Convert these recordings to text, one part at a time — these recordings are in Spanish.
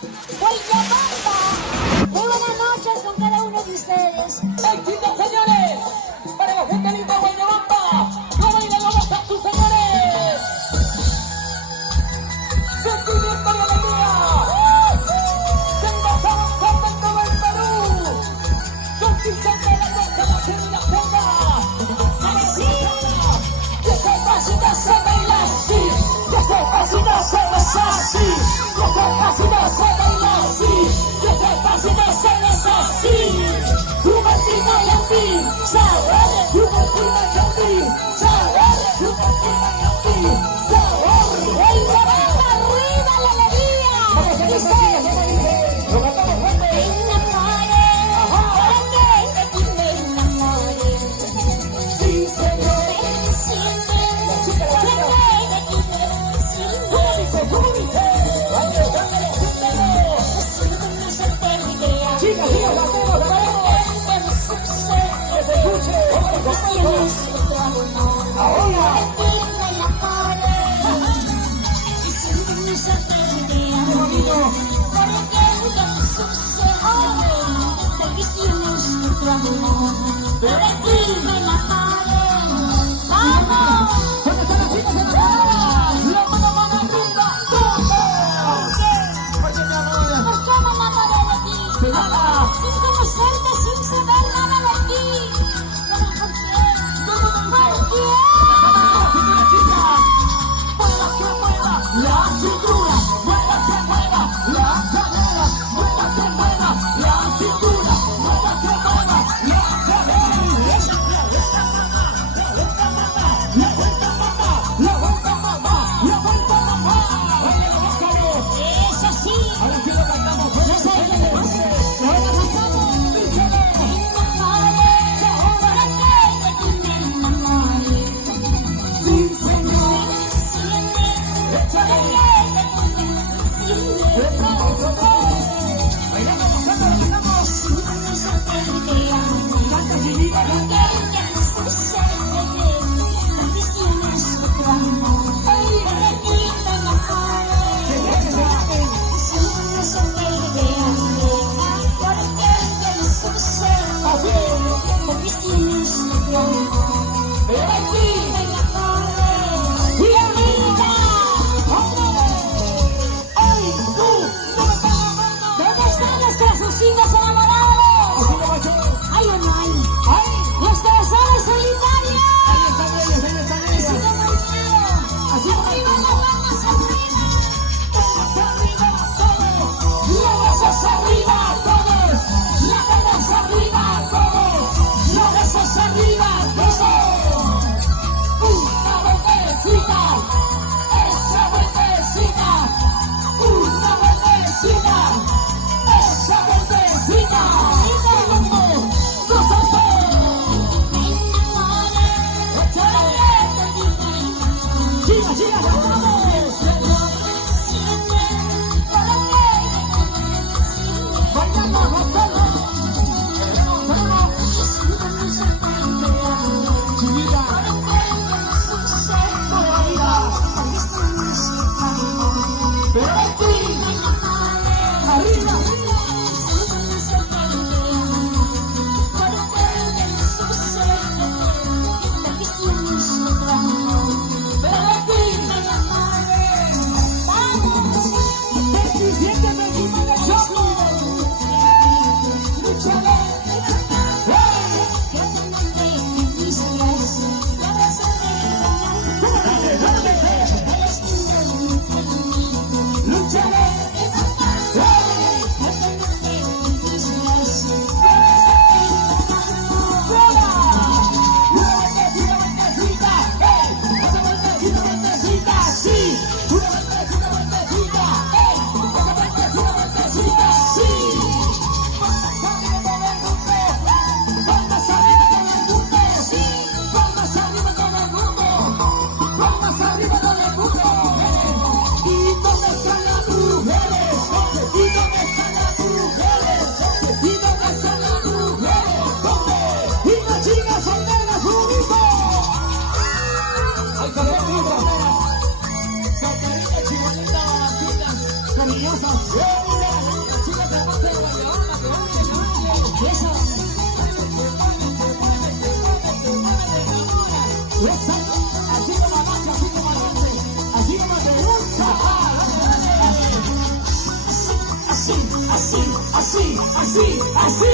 Guayabamba. Muy buenas noches con cada uno de ustedes. ¡Éxito, señores! Para la gente linda de Guayabamba. ¡No bailan, no gozan tus señores! ¡Sentimiento de alegría! ¡Se envasaron en todo el Perú! ¡Conquistando la costa, la tierra y la selva! Despacito se baila así. ¡Despacito se besa así! ¡Despacito se baila así! ¡Despacito se besa así! Tu martina y a ti, sabor. ¡Tu martina y a ti! ¡Sabor! ¡Tu martina y a ti! ¡Sabor! Guayabamba, arriba la alegría. Dice, ¡Lo cantamos fuerte! me enamoré. Porque de ti me enamoré. ¡Sí, señor! ¿Cómo dice? ¡Vamos, cántalo, cántalo! ¡Chicas, chicas, la tenemos, la tenemos! ¡Que se escuche! ¡Ahora! ¡Qué bonito! ¡Vamos! ¿Dónde están las chicas enamoradas? ¡La mano arriba! ¡Toma! Oye, mi amor, ¿Por qué me enamoré de ti? se llama... Sin conocerte, sin saber nada de ti. ¿Pero por qué? ¿Por qué? ¡La cintura, chicas! ¡Mueva que mueva! ¡La cintura! ¡Mueva que mueva! ¡La cadera! ¡Mueva que mueva! ¡La cintura! ¡Mueva que mueva! ¡La cadera! ¡La vuelta, mamá! ¡La vuelta, mamá! ¡La vuelta, mamá! ¡Oye, vamos, Carlos! Es así. Ahora sí lo cantamos fuerte, señores. Ahora nos vamos. Dice, así, así, así, así.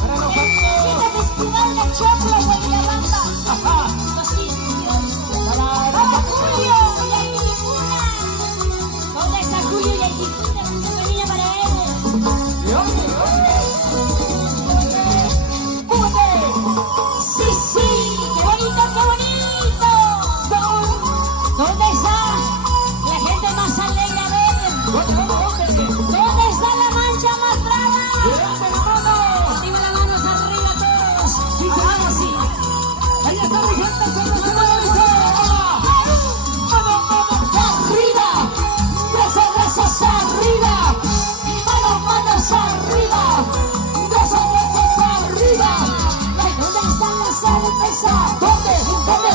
Para los amigos. Festival de Choclo, Guayabamba. Ajá. 2018. Para ¡Vamos, Julio! ¡Y hay ninguna! ¿Dónde está Julio y hay ninguna? Mucha cariño para él. ¡Sí, sí! ¡Qué bonito, qué bonito! ¿Dónde está la gente más alegre? A ver. ¿Dónde está la mancha más brava? Arriba las manos, arriba todos. Ahora sí. Ahí está mi gente, se nos arriba. Brazos arriba. Manos arriba. Brazos arriba. ¿Dónde está la cerveza? ¿Dónde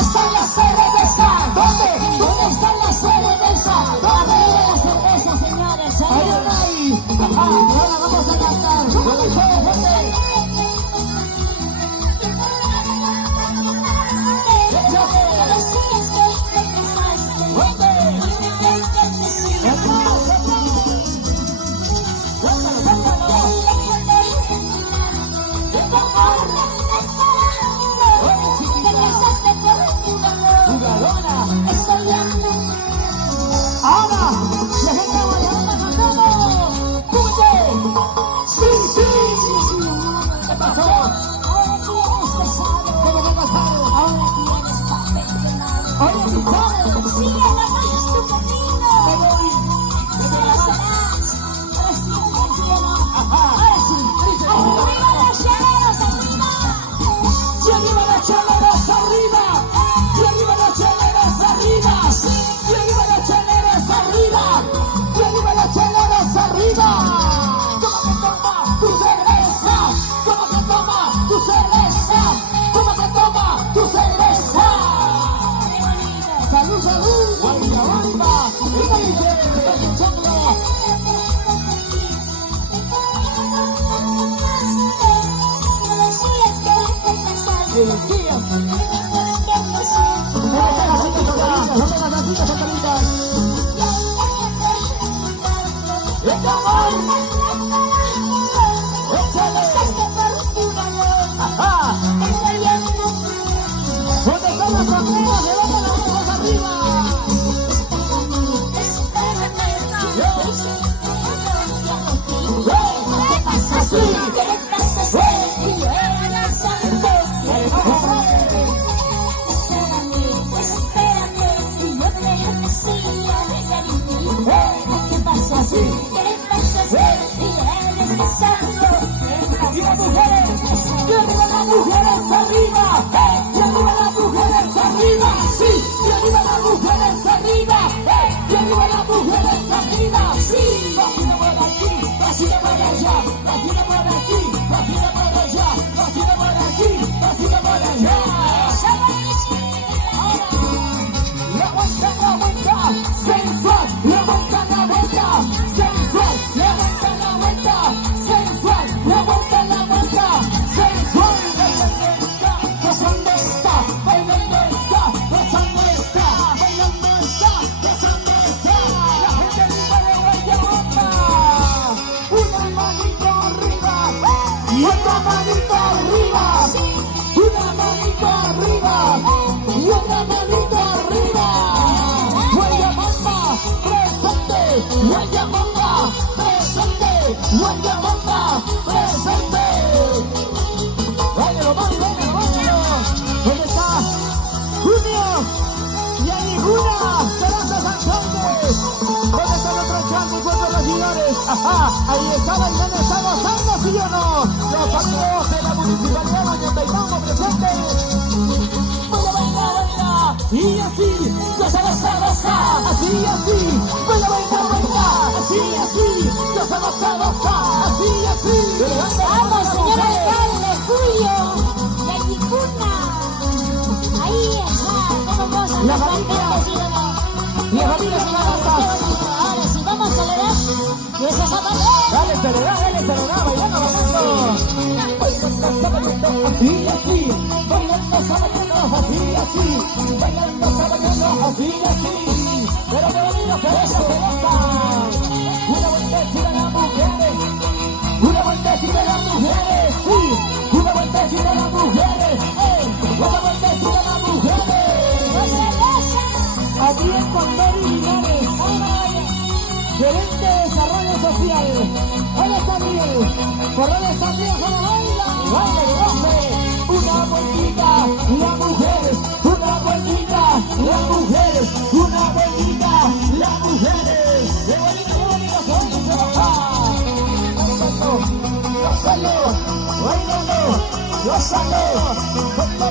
está la cerveza? ¿Dónde está la cerveza? Arriba la cerveza, señores. Ahí Arriba. ahí. Ahora vamos a cantar. Ahora, la gente de Guayabamba cantamos. Sí, sí. ¿Qué pasó? ¿Cómo que ha pasado? Oye, tú sabes. Sí, la más es tu camino. Me voy. Ajá. ¡Arriba los cheleros, arriba! Y arriba las cheleras arriba. Y arriba las cheleras arriba. Y arriba las cheleras arriba. Y arriba las cheleras arriba. ¿Cómo que toma tu cerveza? ¿Cómo que toma tu cerveza? ¿Cómo que toma tu cerveza? Salud, salud. Guayabamba. Y me dice, Choclo. ¿Dónde están los amigos? ¡Levanten las manos arriba! ¿Qué pasa así? ¿Qué pasa así? Y era santo. Espérame, y yo te decía, cariño. ¿Qué pasa así? ¿Qué pasa así? Y eres santo. ¡Y las mujeres! ¡Y arriba las mujeres arriba! ¡Y arriba las mujeres arriba! ¡Sí! ¡Y arriba las mujeres arriba! ¡Y arriba las mujeres arriba! ¡Sí! ¡Vacina por aquí! ¡Vacina por allá! ¡Vacina por aquí! ¡Vacina por allá! ¡Vacina por aquí! ¡Vacina por allá! La vuelta, sensual, la vuelta, sensual, la vuelta, sensual, la vuelta, sensual. Bailando está, bailando está, gozando está, bailando está, gozando está. La gente linda de Guayabamba, una manito arriba y otra manito arriba, una manito arriba y otra manito arriba. Guayabamba presente, Guayabamba presente, Guayabamba presente. Váyalo, ¿dónde está Junio? Y a ninguna, Teresa Sánchez. ¿Dónde está el otro chango con los regidores? Ajá, ahí está bailando, está gozando, ¿sí o no? Los amigos de la municipalidad de Oñampainango presentes. Baila, y así, goza, así, baila, así, goza, así. Vamos, señor alcalde, Julio. Y hay ninguna. Ahí está. ¿Cómo gozan La los familia. banquetes, sí o no? Y la familia de la casa. Ahora sí, vamos a leer. Y esa es otra. Dale, Soledad, bailando, así, bailando, sabateando, así, bailando, sabateando, así, pero qué bonito se besa,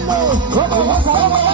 bailando. Vamos a ver.